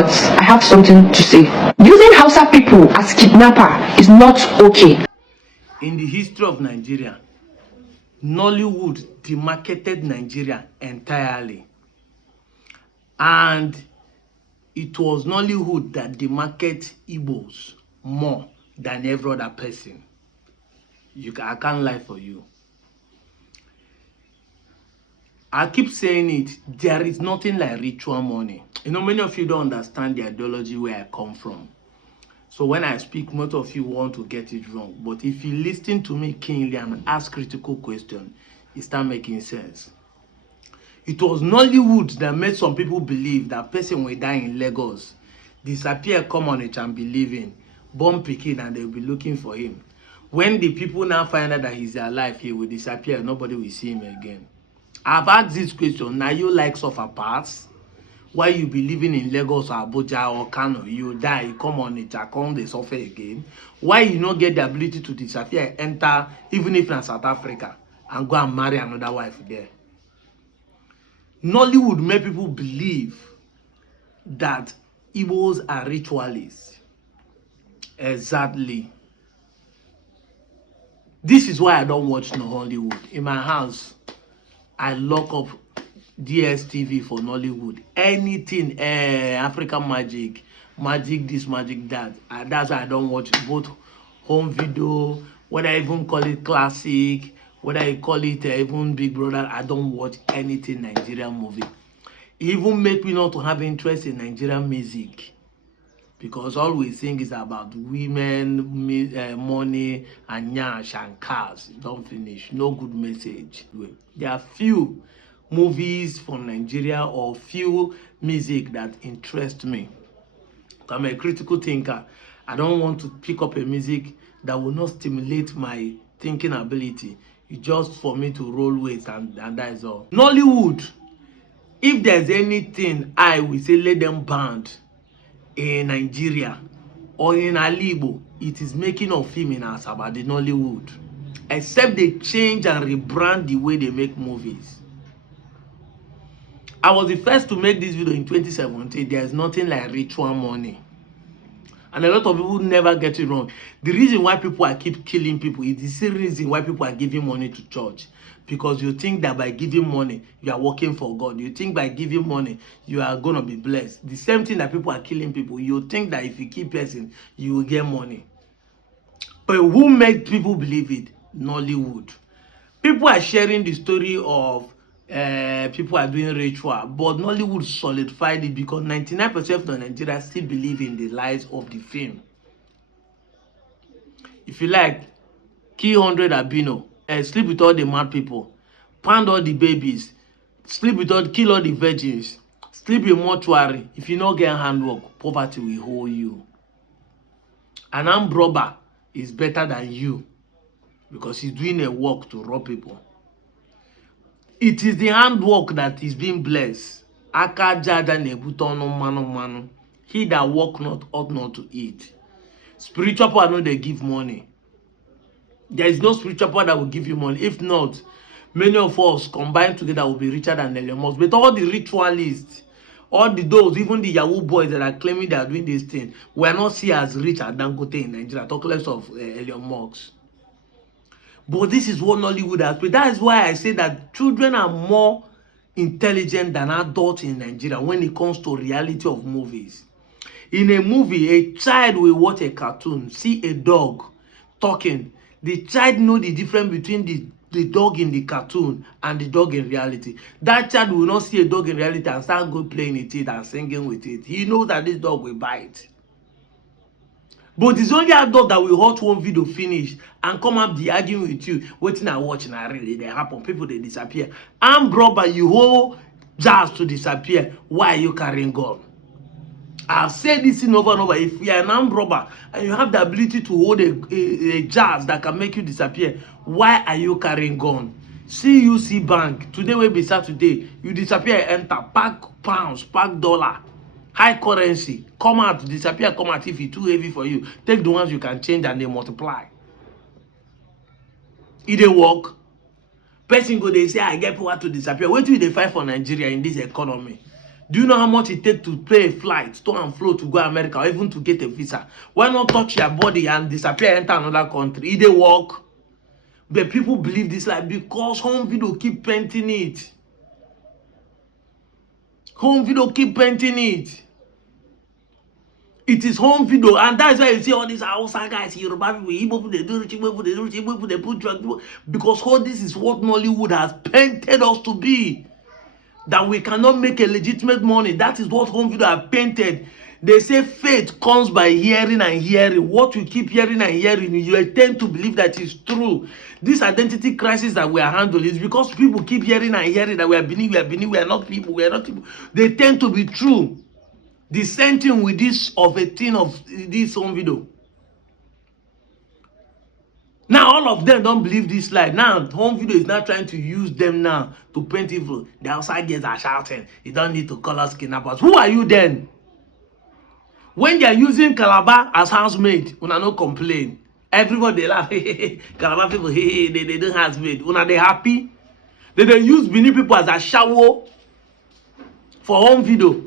but I have something to say. Using Hausa people as kidnapper is not okay. In the history of Nigeria, Nollywood demarketed Nigeria entirely. And it was Nollywood that demarketed Igbos more than every other person. I can't lie for you. I keep saying it, there is nothing like ritual money. You know, many of you don't understand the ideology where I come from. So when I speak, most of you want to get it wrong. But if you listen to me keenly and ask critical questions, it starts making sense. It was Nollywood that made some people believe that person will die in Lagos, disappear, come on it and be living, born pikin, and they'll be looking for him. When the people now find out that he's alive, he will disappear, nobody will see him again. I've asked this question, now you like suffer pass? Why you be living in Lagos or Abuja or Kano, you die, you come on it, come they suffer again? Why you not get the ability to disappear, enter, even if in South Africa, and go and marry another wife there? Nollywood made people believe that Igbos are ritualists. Exactly. This is why I don't watch Nollywood. In my house, I lock up DSTV for Nollywood. Anything, African magic this, magic that. That's why I don't watch both home video, whether I even call it classic, whether I call it even Big Brother. I don't watch anything Nigerian movie. It even make me not to have interest in Nigerian music, because all we think is about women, money, and nyash and cars. Don't finish. No good message. There are few movies from Nigeria or few music that interest me. I'm a critical thinker. I don't want to pick up a music that will not stimulate my thinking ability. It's just for me to roll with, and that is all. Nollywood, if there's anything I will say let them ban in Nigeria or in Igbo, it is making of film in Asaba, the Nollywood. Except they change and rebrand the way they make movies. I was the first to make this video in 2017. There's nothing like ritual money. And a lot of people never get it wrong. The reason why people are keep killing people is the same reason why people are giving money to church. Because you think that by giving money, you are working for God. You think by giving money, you are going to be blessed. The same thing that people are killing people. You think that if you keep person, you will get money. But who made people believe it? Nollywood. People are sharing the story of people are doing ritual, but Nollywood solidified it because 99% of Nigerians still believe in the lies of the film. If you like, kill 100 albino, sleep with all the mad people, pound all the babies, kill all the virgins, sleep in mortuary. If you not get handwork, poverty will hold you. An armed robber is better than you because he's doing a work to rob people. It is the handwork that is being blessed. Aka jaja nebutono manu. He that work not ought not to eat. Spiritual power no they give money. There is no spiritual power that will give you money. If not, many of us combined together will be richer than Elon Musk. But all the ritualists, those, even the Yahoo boys that are claiming they are doing this thing, we are not seen as rich as Dangote in Nigeria. Talk less of Elon Musk. But this is what Nollywood has played. That is why I say that children are more intelligent than adults in Nigeria when it comes to reality of movies. In a movie, a child will watch a cartoon, see a dog talking. The child knows the difference between the dog in the cartoon and the dog in reality. That child will not see a dog in reality and start playing with it and singing with it. He knows that this dog will bite. But it's only adult that will watch one video finish and come up the arguing with you. Waiting and watching and really they happen. People they disappear. Armed robber, you hold jazz to disappear. Why are you carrying gun? I've said this in over and over. If you are an armed robber and you have the ability to hold a jazz that can make you disappear, why are you carrying gun? CUC Bank, today will be Saturday. You disappear, enter, pack pounds, pack dollar. High currency, come out, disappear, come out. If it's too heavy for you, take the ones you can change and they multiply. If they work, person go they say I get power to disappear. Wait till they fight for Nigeria in this economy. Do you know how much it takes to pay a flight to and fro to go America or even to get a visa? Why not touch your body and disappear, enter another country? It dey work. But people believe this lie because home video keep painting it. Home video keep painting it. It is home video, and that's why you see all these Hausa guys, Yoruba people, Igbo people, they do rich people, they do rich people, they put drug people, because all this is what Nollywood has painted us to be. That we cannot make a legitimate money. That is what home video have painted. They say faith comes by hearing and hearing. What you keep hearing and hearing, you tend to believe that is true. This identity crisis that we are handling is because people keep hearing and hearing that we are Benin, we are not people, we are not people. They tend to be true. The same thing with this of a thing of this home video. Now all of them don't believe this lie. Now home video is not trying to use them now to paint evil. The outside guys are shouting, you don't need to call us kidnappers. Who are you then? When they are using Calabar as housemaid, una no complain. Everybody laugh. Calabar people, they don't housemaid. Una they happy. They use Benin people as a shower for home video.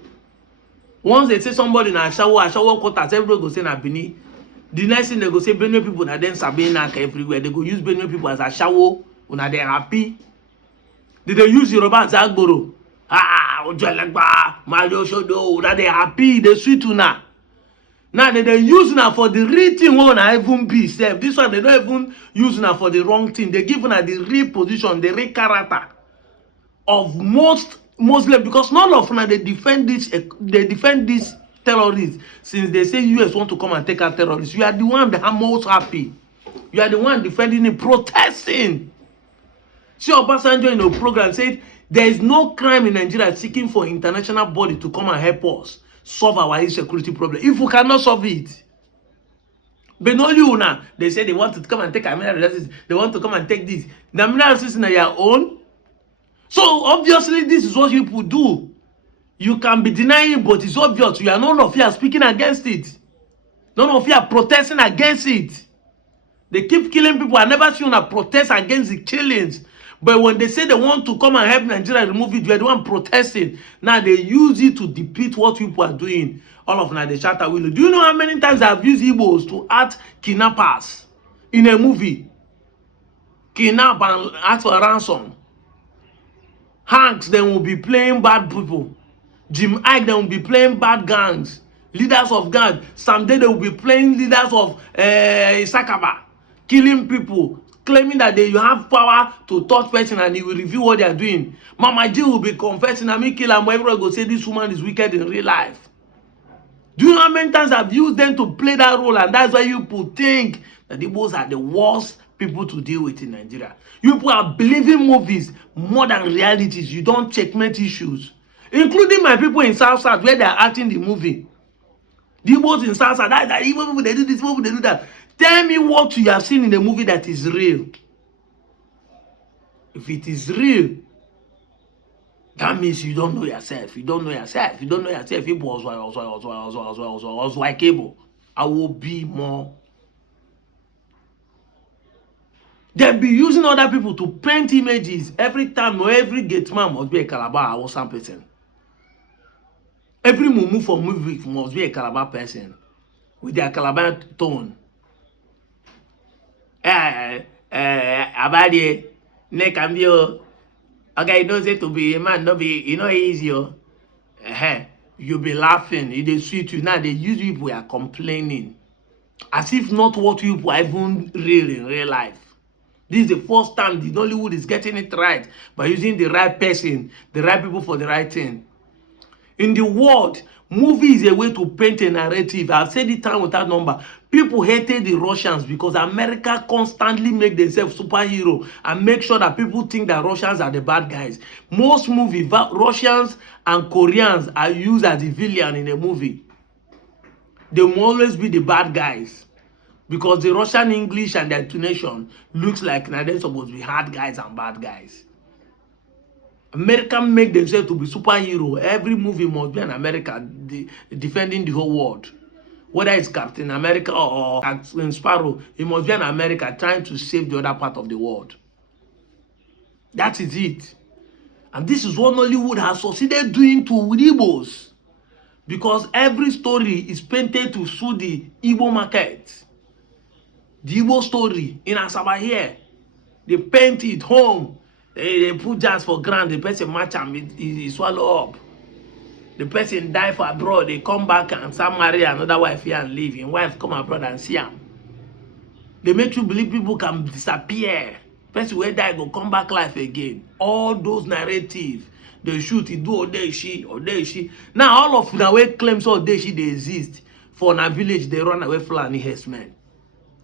Once they say somebody in a shower quarters, everybody go say na Benin. The next thing they go say Benue people na then Sabina everywhere. They go use Benue people as a shower. Una they happy. They use Yoruba as Agboro. Ojolegba, Mario Shodo. Una they happy. They sweet una. Now they use now for the real thing one even be self. This one they don't even use now for the wrong thing. They give now the real position, the real character of most Muslim, because none of them they defend this terrorists. Since they say US want to come and take out terrorists, you are the one that are most happy. You are the one defending it, protesting. See, Obasanjo in a program said there is no crime in Nigeria seeking for international body to come and help us solve our insecurity problem. If we cannot solve it, but no you now, they say they want to come and take our mineral resources, they want to come and take this. The mineral resources are your own. So obviously this is what people do. You can be denying it, but it's obvious. You are none of you are speaking against it. None of you are protesting against it. They keep killing people. I never seen a protest against the killings. But when they say they want to come and help Nigeria remove it, you are the one protesting. Now they use it to depict what people are doing. All of now they shout at will. Do you know how many times I've used Igbos to act kidnappers in a movie? Kidnap and ask for ransom. Hanks, they will be playing bad people. Jim Ike, they will be playing bad gangs. Leaders of gangs. Someday they will be playing leaders of Isakaba. Killing people. Claiming that you have power to touch person and he will reveal what they are doing. Mama G will be confessing and me kill and everyone will say this woman is wicked in real life. Do you know how many times I've used them to play that role? And that's why you people think that the Igbos are the worst people to deal with in Nigeria. You people are believing movies more than realities. You don't checkmate issues. Including my people in South South where they are acting the movie. The Igbos in South South, that Igbo people, they do this, people, they do that. Tell me what you have seen in the movie that is real. If it is real, that means you don't know yourself. You don't know yourself. You don't know yourself. If was like cable, I will be more. They'll be using other people to paint images every time. Or every gate man must be a Calabar or some person. Every move for movie must be a Calabar person with their Calabar tone. Abadi, neck and you. Okay, you know say to be a man, no be, you know, easy. You'll be laughing. They sweet you now. They use people are complaining, as if not what people are even real in real life. This is the first time the Nollywood is getting it right by using the right person, the right people for the right thing. In the world, movie is a way to paint a narrative. I've said it time without number. People hated the Russians because America constantly make themselves superhero and make sure that people think that Russians are the bad guys. Most movies, Russians and Koreans are used as the villain in a movie. They will always be the bad guys because the Russian English and their intonation looks like now they're supposed to be hard guys and bad guys. Americans make themselves to be superhero. Every movie must be an America defending the whole world. Whether it's Captain America or Captain Sparrow, it must be an America trying to save the other part of the world. That is it. And this is what Nollywood has succeeded doing to Igbos. Because every story is painted to suit the Igbo market. The Igbo story in Asaba here, they paint it home. They put jazz for ground. The person match am, he swallow up. The person die for abroad. They come back and start marry another wife here and leave. Him wife come abroad and see him. They make you believe people can disappear. Person wey die go come back life again. All those narratives. They shoot, he do Odeshi. Now all of the way claims Odeshi they exist. For a village, they run away from Fulani herdsmen.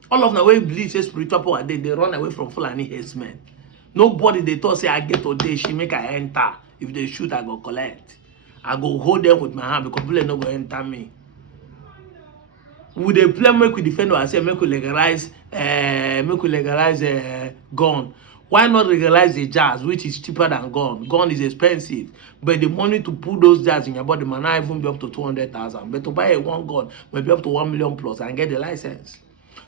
All of the way believe say spiritual power, they run away from Fulani herdsmen. Nobody they thought say I get Odeshi, make I enter. If they shoot, I go collect. I go hold them with my hand because people no go enter me. Would they play make we defend ourselves, make we legalize gun? Why not legalize the jazz, which is cheaper than gun? Gun is expensive, but the money to put those jazz in your body might not even be up to 200,000. But to buy one gun might be up to 1 million plus and get the license.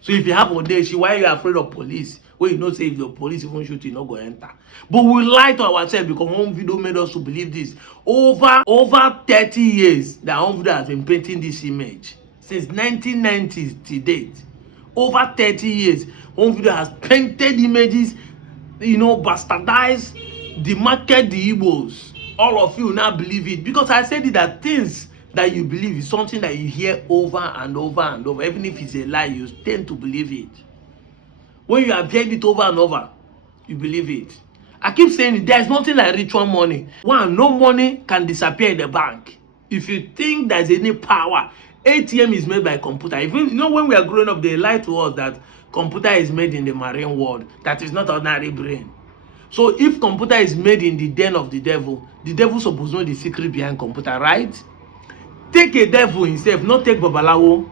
So if you have Odeshi, why are you afraid of police? Well, you know, say if the police even shoot you, not go enter. But we lie to ourselves because home video made us to believe this. Over 30 years, the home video has been painting this image. Since 1990s to date. Over 30 years, home video has painted images, bastardized, the market, the Igbos. All of you now believe it. Because I said it that things that you believe is something that you hear over and over and over. Even if it's a lie, you tend to believe it. When you have heard it over and over, you believe it. I keep saying it, there's nothing like ritual money. One, no money can disappear in the bank. If you think there's any power, ATM is made by computer. Even when we are growing up, they lie to us that computer is made in the marine world. That is not ordinary brain. So if computer is made in the den of the devil supposed to know the secret behind computer, right? Take a devil himself, not take Babalawo.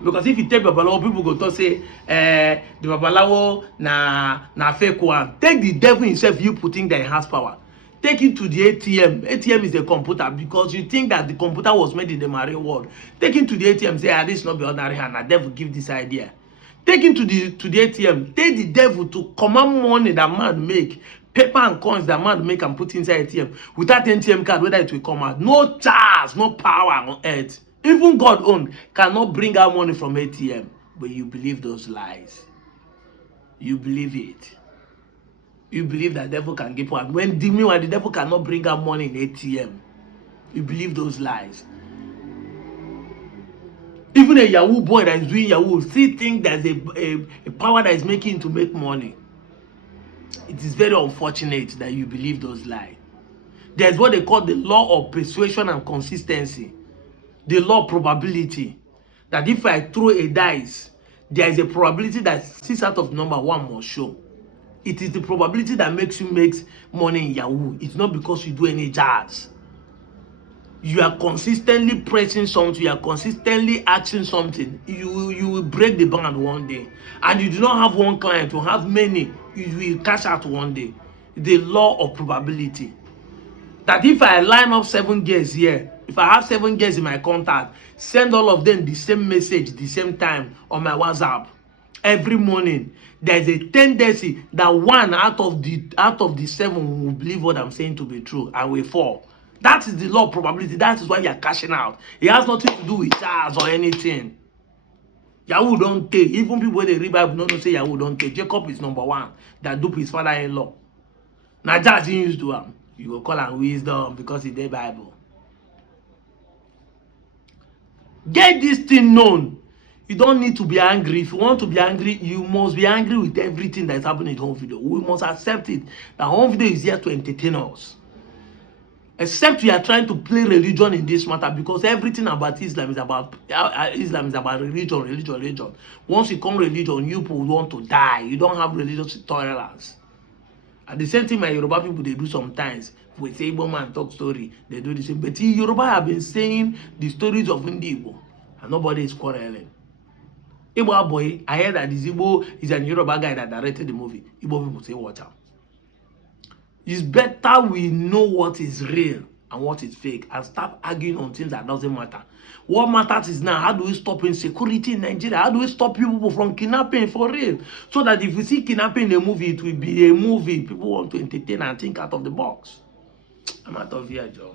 Because if you take Babalawo, people go to say the Babalawo na fake one. Take the devil himself, you putting that has power. Take it to the ATM. ATM is the computer because you think that the computer was made in the marine world. Take it to the ATM, say, this not be ordinary hand. The devil give this idea. Take it to the ATM. Take the devil to command money that man make, paper and coins that man make and put inside ATM. Without ATM card, whether it will come out. No charge, no power on earth. Even God own cannot bring out money from ATM. But you believe those lies. You believe it. You believe that the devil can give power. Meanwhile, the devil cannot bring out money in ATM. You believe those lies. Even a Yahoo boy that is doing Yahoo still think there's a power that is making him to make money. It is very unfortunate that you believe those lies. There's what they call the law of persuasion and consistency. The law of probability. That if I throw a dice, there is a probability that 6 out of number 1 must show. It is the probability that makes you make money in Yahoo. It's not because you do any jazz. You are consistently pressing something. You are consistently asking something. You will break the band one day. And you do not have one client. You have many. You will cash out one day. The law of probability. That if I line up 7 girls here, if I have 7 girls in my contact, send all of them the same message, the same time on my WhatsApp. Every morning, there's a tendency that 1 out of the 7 will believe what I'm saying to be true and will fall. That is the law of probability. That is why you are cashing out. It has nothing to do with jazz or anything. Yahoo don't take. Even people when they read Bible don't say Yahoo don't take. Jacob is number 1 that dupe his father-in-law. Now jazz he used to him. You go call him wisdom because he did Bible. Get this thing known. You don't need to be angry. If you want to be angry, you must be angry with everything that is happening in home video. We must accept it. That home video is here to entertain us. Except we are trying to play religion in this matter because everything about Islam is about religion. Once you come religion, you people want to die. You don't have religious tolerance. And the same thing my Yoruba people they do sometimes. We say Igbo man talk story, they do the same. But Yoruba have been saying the stories of Igbo, and nobody is quarreling. Igbo boy, I heard that this Igbo is an Yoruba guy that directed the movie. Igbo people say watch out. It's better we know what is real and what is fake, and stop arguing on things that doesn't matter. What matters is now, how do we stop insecurity in Nigeria? How do we stop people from kidnapping for real? So that if you see kidnapping in a movie, it will be a movie people want to entertain and think out of the box. I'm out of here, Joe.